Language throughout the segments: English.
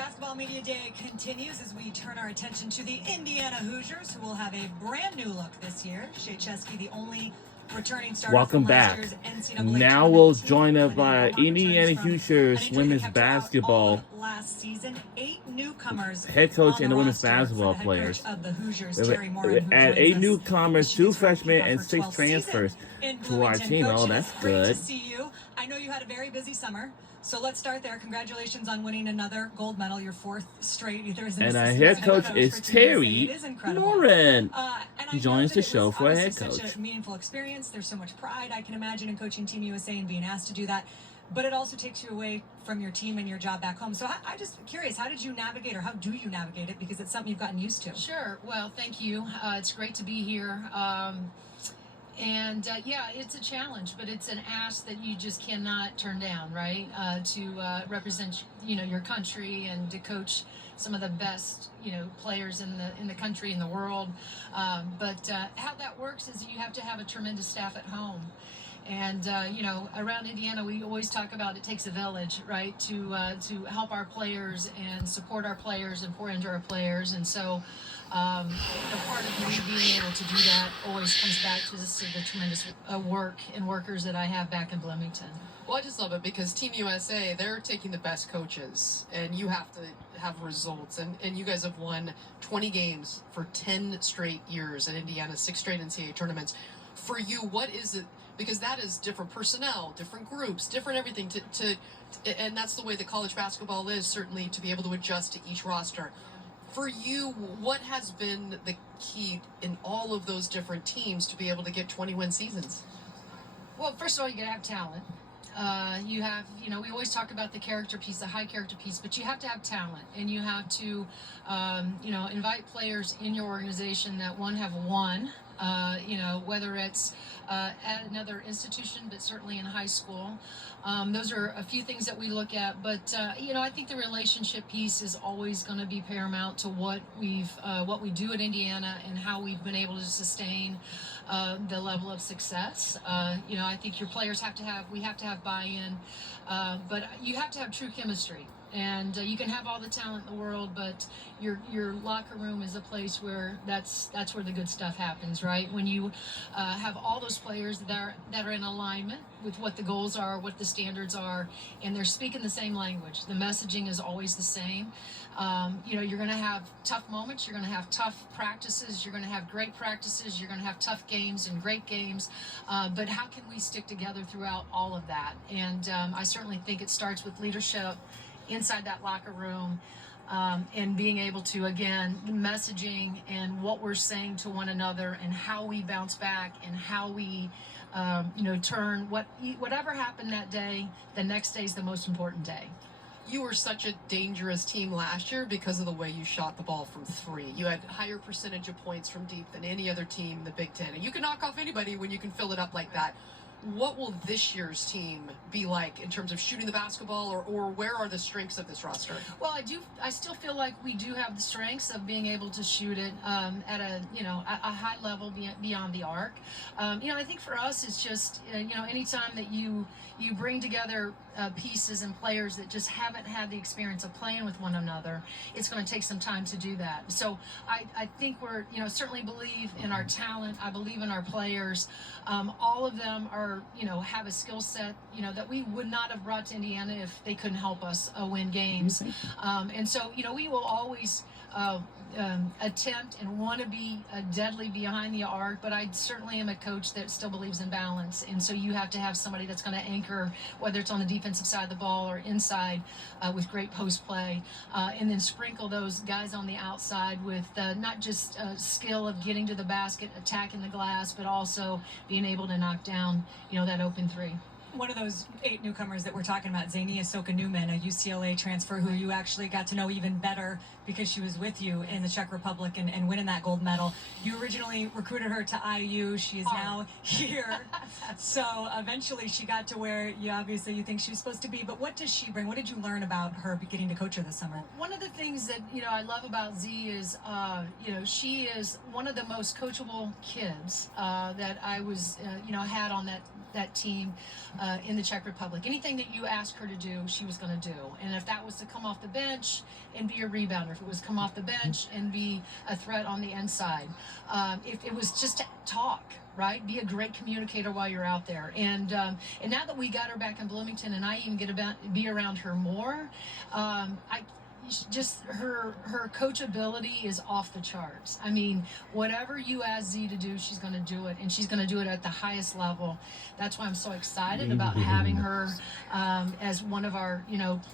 Basketball Media Day continues as we turn our attention to the Indiana Hoosiers, who will have a brand new look this year. Shea Chesky, the only returning starter. Welcome back. Now we'll join up by Indiana Hoosiers women's basketball last season. 8 newcomers, head coach and the women's basketball players. Of the Hoosiers, at 8 newcomers, 2 freshmen, and 6 transfers to our team. Oh, that's good. Great to see you. I know you had a very busy summer. So let's start there. Congratulations on winning another gold medal, your 4th straight. And our head coach is Terry Lauren. He joins the show for a head coach. Such a meaningful experience. There's so much pride, I can imagine, in coaching Team USA and being asked to do that. But it also takes you away from your team and your job back home. So I'm just curious, how did you navigate, or how do you navigate it? Because it's something you've gotten used to. Sure. Well, thank you. It's great to be here. Yeah, it's a challenge, but it's an ask that you just cannot turn down, right? To represent, your country and to coach some of the best, players in the country and the world. But how that works is you have to have a tremendous staff at home. And, around Indiana, we always talk about it takes a village, right, to help our players and support our players and pour into our players. And so the part of me being able to do that always comes back to the tremendous work and workers that I have back in Bloomington. Well, I just love it because Team USA, they're taking the best coaches, and you have to have results. And you guys have won 20 games for 10 straight years at Indiana, 6 straight NCAA tournaments. For you, what is it? Because that is different personnel, different groups, different everything. And that's the way that college basketball is, certainly, to be able to adjust to each roster. For you, what has been the key in all of those different teams to be able to get 20-win seasons? Well, first of all, you got to have talent. You have, we always talk about the character piece, the high character piece, but you have to have talent, and you have to, invite players in your organization that have won, whether it's at another institution, but certainly in high school. Those are a few things that we look at, but I think the relationship piece is always going to be paramount to what we do at Indiana and how we've been able to sustain the level of success. I think your players we have to have buy-in, but you have to have true chemistry. And you can have all the talent in the world, but your locker room is a place where that's where the good stuff happens, right? When you have all those players that are in alignment with what the goals are, what the standards are, and they're speaking the same language. The messaging is always the same. You're going to have tough moments. You're going to have tough practices. You're going to have great practices. You're going to have tough games and great games. But how can we stick together throughout all of that? And I certainly think it starts with leadership inside that locker room, and being able to, again, messaging and what we're saying to one another and how we bounce back and how we, turn whatever happened that day, the next day is the most important day. You were such a dangerous team last year because of the way you shot the ball from 3. You had higher percentage of points from deep than any other team in the Big Ten. And you can knock off anybody when you can fill it up like that. What will this year's team be like in terms of shooting the basketball, or where are the strengths of this roster? Well, I still feel like we do have the strengths of being able to shoot it at a high level beyond the arc. I think for us it's just anytime that you bring together pieces and players that just haven't had the experience of playing with one another, it's going to take some time to do that. So I think we're certainly believe in our talent. I believe in our players. All of them are have a skill set that we would not have brought to Indiana if they couldn't help us win games. And so we will always attempt and want to be deadly behind the arc, but I certainly am a coach that still believes in balance, and so you have to have somebody that's going to anchor, whether it's on the defensive side of the ball or inside with great post play, and then sprinkle those guys on the outside with not just skill of getting to the basket, attacking the glass, but also being able to knock down that open 3. One of those 8 newcomers that we're talking about, Zania Soka-Newman, a UCLA transfer who you actually got to know even better because she was with you in the Czech Republic and winning that gold medal. You originally recruited her to IU. She is now here. So eventually she got to where you think she's supposed to be. But what does she bring? What did you learn about her getting to coach her this summer? One of the things that I love about Z is she is one of the most coachable kids that I was had on that that team in the Czech Republic. Anything that you asked her to do, she was going to do. And if that was to come off the bench and be a rebounder, if it was come off the bench and be a threat on the inside, if it was just to talk, right? Be a great communicator while you're out there. And now that we got her back in Bloomington, and I even get be around her more, just her coachability is off the charts. I mean, whatever you ask Z to do, she's going to do it, and she's going to do it at the highest level. That's why I'm so excited about having her as one of our,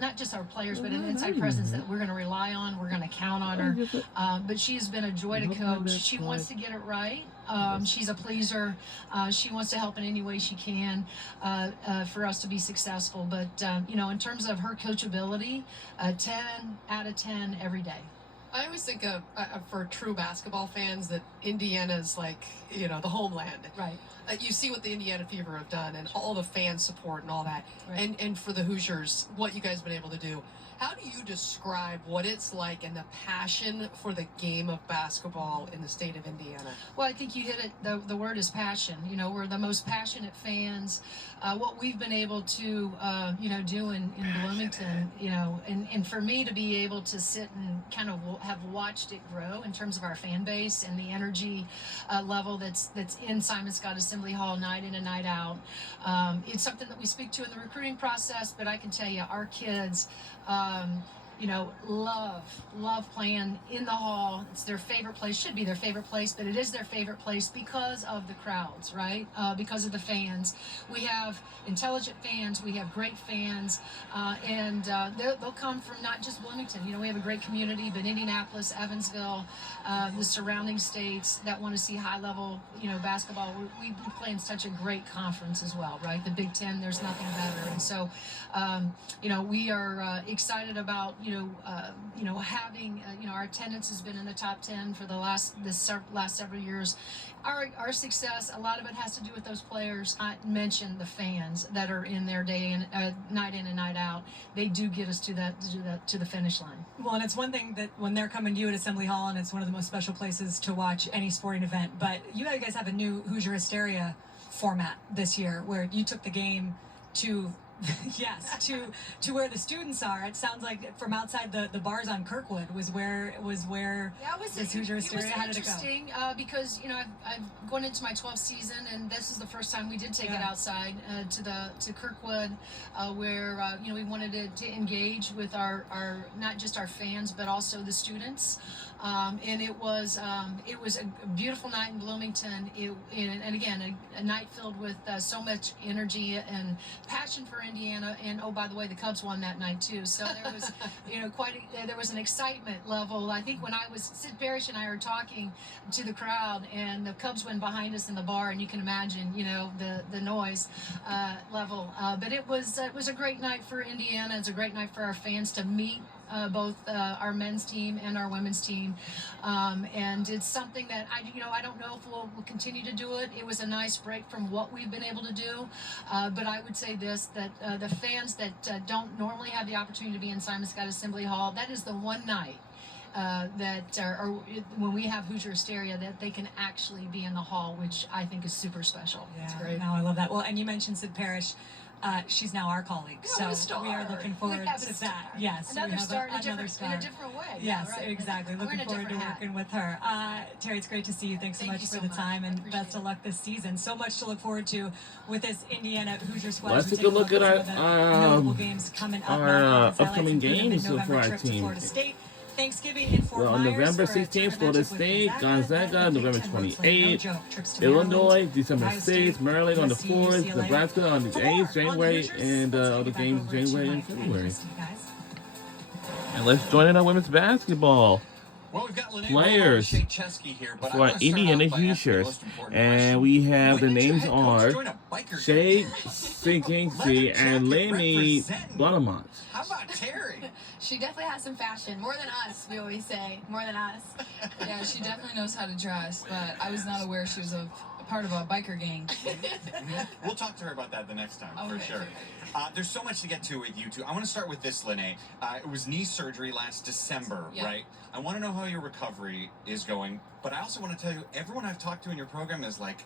not just our players, but an inside presence that we're going to rely on. We're going to count on her. But she has been a joy to coach. She wants to get it right. She's a pleaser. She wants to help in any way she can for us to be successful. But, in terms of her coachability, 10 out of 10 every day. I always think of, for true basketball fans, that Indiana's like, the homeland. Right. You see what the Indiana Fever have done and all the fan support and all that. Right. And for the Hoosiers, what you guys have been able to do. How do you describe what it's like and the passion for the game of basketball in the state of Indiana? Well, I think you hit it. The word is passion. We're the most passionate fans. What we've been able to, do in Bloomington, and for me to be able to sit and kind of have watched it grow in terms of our fan base and the energy level that's in Simon Scott Assembly Hall night in and night out. It's something that we speak to in the recruiting process, but I can tell you our kids, love playing in the hall. It's their favorite place, should be their favorite place, but it is their favorite place because of the crowds, right? Because of the fans. We have intelligent fans, we have great fans, and they'll come from not just Bloomington. We have a great community, but Indianapolis, Evansville, the surrounding states that want to see high-level, basketball. We play in such a great conference as well, right? The Big Ten, there's nothing better. And so, we are excited about, having, our attendance has been in the top 10 for the last several years. Our success, a lot of it has to do with those players. I mentioned the fans that are in there day and night in and night out. They do get us to the finish line. Well, and it's one thing that when they're coming to you at Assembly Hall, and it's one of the most special places to watch any sporting event, but you guys have a new Hoosier Hysteria format this year where you took the game to yes, to where the students are. It sounds like from outside the bars on Kirkwood was where this Hoosier Hysteria. How did it go? Interesting because I've gone into my 12th season, and this is the first time we did take it outside to Kirkwood, where we wanted to engage with our not just our fans but also the students. And it was a beautiful night in Bloomington. And again, a night filled with so much energy and passion for Indiana. And oh, by the way, the Cubs won that night too. So there was, there was an excitement level. I think when Sid Parrish and I were talking to the crowd, and the Cubs went behind us in the bar, and you can imagine, the noise level. But it was a great night for Indiana. It's a great night for our fans to meet both our men's team and our women's team, and it's something that I don't know if we'll continue to do it. It was a nice break from what we've been able to do, but I would say this, that the fans that don't normally have the opportunity to be in Simon Scott Assembly Hall, that is the one night when we have Hoosier Hysteria that they can actually be in the hall, which I think is super special. Yeah, it's great. No, I love that. Well, and you mentioned Sid Parrish. She's now our colleague, so we are looking forward to that. Yes, another we have star, another star in a different way. Yes, yeah, right. exactly. Looking forward to working with her. Terry, it's great to see you. Thanks so much for the time, and best of luck this season. So much to look forward to with this Indiana Hoosier squad. Let's take a look at our games coming up. Upcoming games for our team. Thanksgiving in Fort On Myers November 16th, Florida State, Gonzaga, November 28th, Illinois, December 6th, Maryland on the 4th, Nebraska on the 8th, January, and other games January and February. And let's join in on women's basketball. Well, we've got Players here, for our Indiana Hoosiers, and we have the names are Shay Sinkingsey and Lainey Blattermont. How about Terry? She definitely has some fashion, more than us, we always say, more than us. Yeah, she definitely knows how to dress, but I was not aware she was a part of a biker gang. We'll talk to her about that the next time, for sure. There's so much to get to with you two. I want to start with this, Lene. It was knee surgery last December, right? I want to know how your recovery is going, but I also want to tell you, everyone I've talked to in your program is like,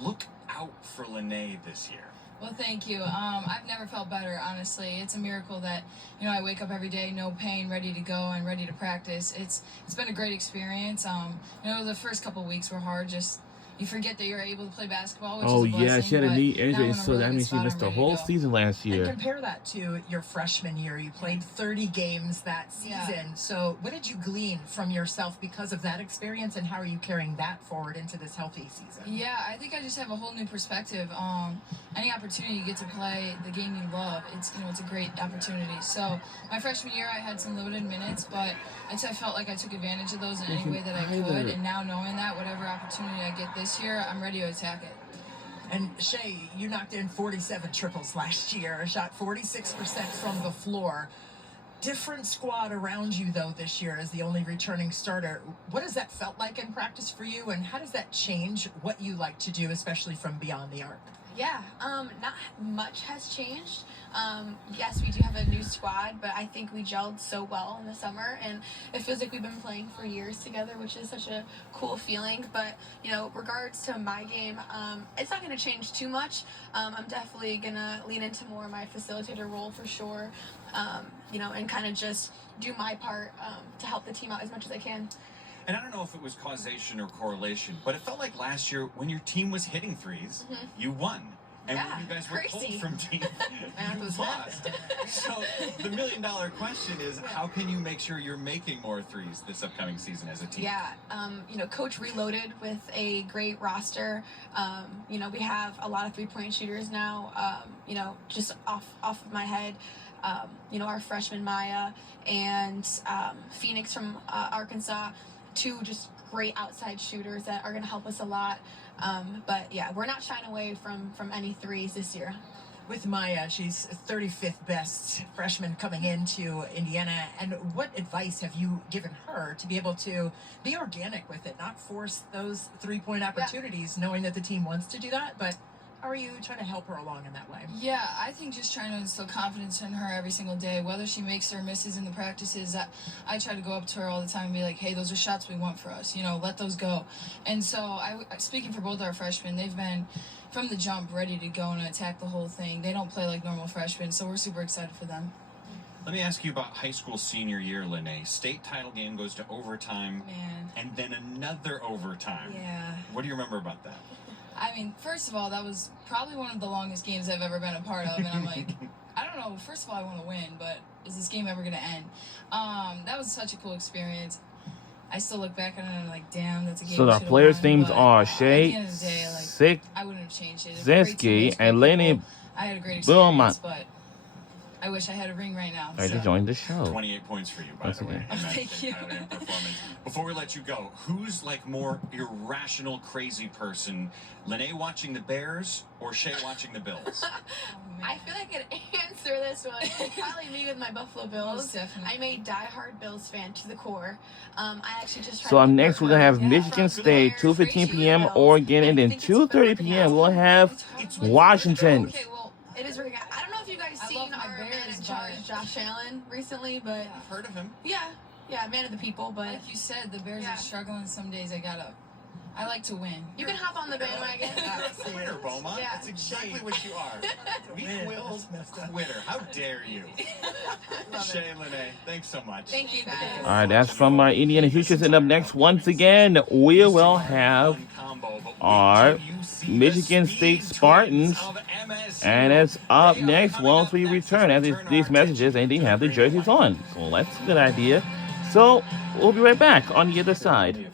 look out for Lene this year. Well, thank you. I've never felt better, honestly. It's a miracle that, I wake up every day, no pain, ready to go and ready to practice. It's been a great experience. The first couple weeks were hard, just you forget that you're able to play basketball, which is a blessing. Yeah, she had a but knee now injury, I'm in a so really that good means she spot. missed I'm the ready to whole go. season last And year. compare that to your freshman year. You played 30 games that season. Yeah. So what did you glean from yourself because of that experience, and how are you carrying that forward into this healthy season? Yeah, I think I just have a whole new perspective. Any opportunity you get to play the game you love, it's a great opportunity. So my freshman year, I had some limited minutes, but I felt like I took advantage of those in any way that I could. And now knowing that, whatever opportunity I get this year, I'm ready to attack it. And Shay, you knocked in 47 triples last year, shot 46% from the floor. Different squad around you, though, this year as the only returning starter. What has that felt like in practice for you, and how does that change what you like to do, especially from beyond the arc? Yeah, not much has changed. Yes, we do have a new squad, but I think we gelled so well in the summer, and it feels like we've been playing for years together, which is such a cool feeling. But, regards to my game, it's not going to change too much. I'm definitely going to lean into more of my facilitator role for sure, and kind of just do my part to help the team out as much as I can. And I don't know if it was causation or correlation, but it felt like last year when your team was hitting threes, you won. And Yeah, when you guys were crazy. pulled from teams, Math you was lost. So the million-dollar question is, how can you make sure you're making more threes this upcoming season as a team? Yeah, Coach reloaded with a great roster. We have a lot of three-point shooters now. Just off of my head, our freshman Maya and Phoenix from Arkansas, two just great outside shooters that are going to help us a lot. But yeah, we're not shying away from any threes this year. With Maya, she's 35th best freshman coming into Indiana. And what advice have you given her to be able to be organic with it, not force those three-point opportunities, knowing that the team wants to do that, but how are you trying to help her along in that way? Yeah, I think just trying to instill confidence in her every single day, whether she makes or misses in the practices. I try to go up to her all the time and be like, hey, those are shots we want for us, let those go. And so, speaking for both our freshmen, they've been, from the jump, ready to go and attack the whole thing. They don't play like normal freshmen, so we're super excited for them. Let me ask you about high school senior year, Lene. State title game goes to overtime, and then another overtime. Yeah. What do you remember about that? I mean, first of all, that was probably one of the longest games I've ever been a part of, and I'm like, I don't know, first of all, I want to win, but is this game ever going to end? That was such a cool experience. I still look back on it and I'm like, damn, that's a game. So the players' names are Shay, I wouldn't have changed it. Zinsky, and Lene I had a great Beaumont. experience, but I wish I had a ring right now. Ready to join the show. 28 points for you, by the way. Thank you. Performance. Before we let you go, who's more irrational, crazy person? Lene watching the Bears or Shay watching the Bills? I feel like I could answer this one. Probably me with my Buffalo Bills. Most definitely. I'm a diehard Bills fan to the core. I actually just tried So up to next, we're going to have Michigan State, 2:15 p.m. Oregon, and then 2:30 p.m. we'll have Washington. Okay, well, it is really good. I don't know if you guys I seen love my our man Bears, in charge, but- Josh Allen, recently, but I've heard of him. yeah, man of the people, but Like you said, the Bears Yeah. are struggling some days. I like to win. you can hop on the bandwagon. Quitter, Beaumont. Yeah. That's exactly what you are. Weak-willed quitter. How dare you? Shay and Lene, thanks so much. Thank you guys. All right, that's from our Indiana Hoosiers. And up next, once again, we will have our Michigan State Spartans. And it's up next once we return after these messages and they have the jerseys on. So that's a good idea. So we'll be right back on the other side.